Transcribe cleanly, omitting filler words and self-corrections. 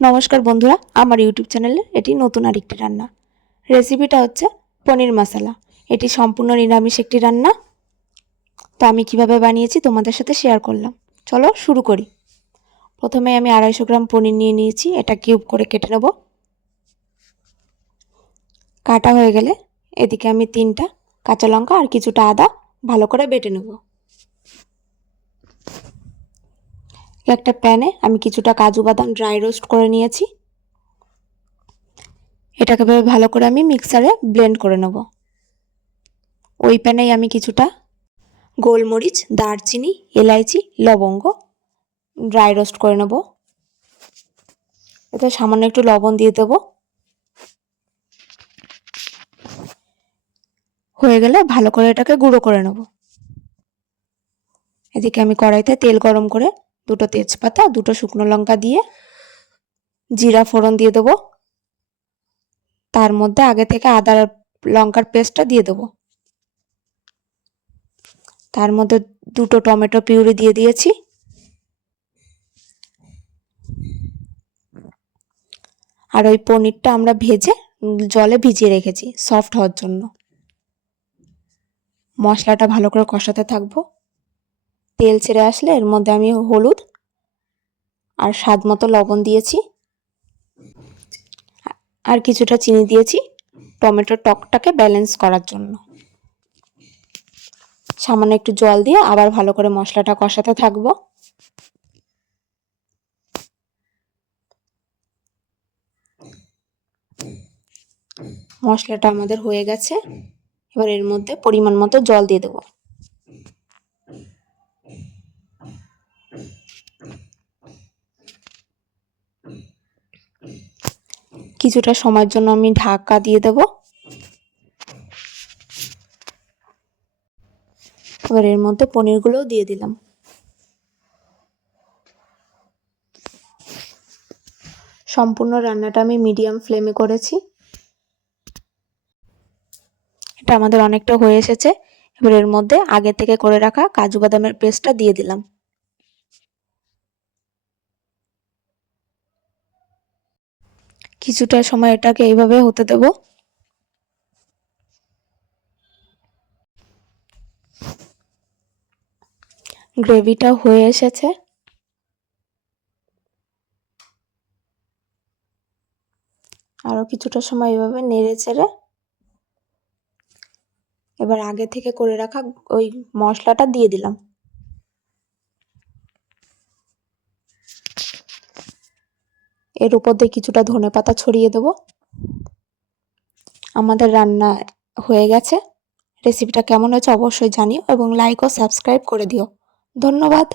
নমস্কার বন্ধুরা, আমার ইউটিউব চ্যানেলে এটি নতুন আরেকটি রান্না। রেসিপিটা হচ্ছে পনির মশলা। এটি সম্পূর্ণ নিরামিষ একটি রান্না। তো আমি কিভাবে বানিয়েছি তোমাদের সাথে শেয়ার করলাম। চলো শুরু করি। প্রথমে আমি 250 গ্রাম পনির নিয়ে নিয়েছি। এটা কিউব করে কেটে নেব। কাটা হয়ে গেলে এদিকে আমি 3টা কাঁচা লঙ্কা আর কিছুটা আদা ভালো করে বেটে নেব। একটা প্যানে আমি কিছুটা কাজু বাদাম ড্রাই রোস্ট করে নিয়েছি। এটাকে ভালো করে আমি মিক্সারে ব্লেন্ড করে নেব। ওই প্যানেই আমি কিছুটা গোলমরিচ, দারচিনি, এলাইচি, লবঙ্গ ড্রাই রোস্ট করে নেব। এতে সামান্য একটু লবণ দিয়ে দেব। হয়ে গেলে ভালো করে এটাকে গুঁড়ো করে নেব। এদিকে আমি কড়াইতে তেল গরম করে 2টো তেজপাতা, 2টো শুকনো লঙ্কা দিয়ে জিরা ফোড়ন দিয়ে দেব। তার মধ্যে আগে থেকে আদা লঙ্কার পেস্টটা দিয়ে দেব। তার মধ্যে 2টো টমেটো পিউরি দিয়ে দিয়েছি। আর ওই পনিরটা আমরা ভেজে জলে ভিজিয়ে রেখেছি সফট হওয়ার জন্য। মশলাটা ভালো করে কষাতে থাকবো। তেল ছেড়ে আসলে এর মধ্যে আমি হলুদ আর স্বাদ মতো লবণ দিয়েছি আর কিছুটা চিনি দিয়েছি টমেটোর টকটাকে ব্যালেন্স করার জন্য। সামান্য একটু জল দিয়ে আবার ভালো করে মশলাটা কষাতে থাকবো। মশলাটা আমাদের হয়ে গেছে। এবার এর মধ্যে পরিমাণ মতো জল দিয়ে দেব। কিছুটা সময়ের জন্য আমি ঢাকা দিয়ে দেব। এবার এর মধ্যে পনিরগুলোও দিয়ে দিলাম। সম্পূর্ণ রান্নাটা আমি মিডিয়াম ফ্লেমে করেছি। এটা আমাদের অনেকটা হয়ে এসেছে। এবার এর মধ্যে আগে থেকে করে রাখা কাজু বাদামের পেস্টটা দিয়ে দিলাম। কিছুটা সময় এটাকে এইভাবে হতে দেব। গ্রেভিটা হয়ে এসেছে। আরো কিছুটা সময় এভাবে নেড়ে চেড়ে এবার আগে থেকে করে রাখা ওই মশলাটা দিয়ে দিলাম। এর উপর দিয়ে কিছুটা ধনেপাতা ছড়িয়ে দেব। আমাদের রান্না হয়ে গেছে। রেসিপিটা কেমন হয়েছে অবশ্যই জানিও এবং লাইক ও সাবস্ক্রাইব করে দিও। ধন্যবাদ।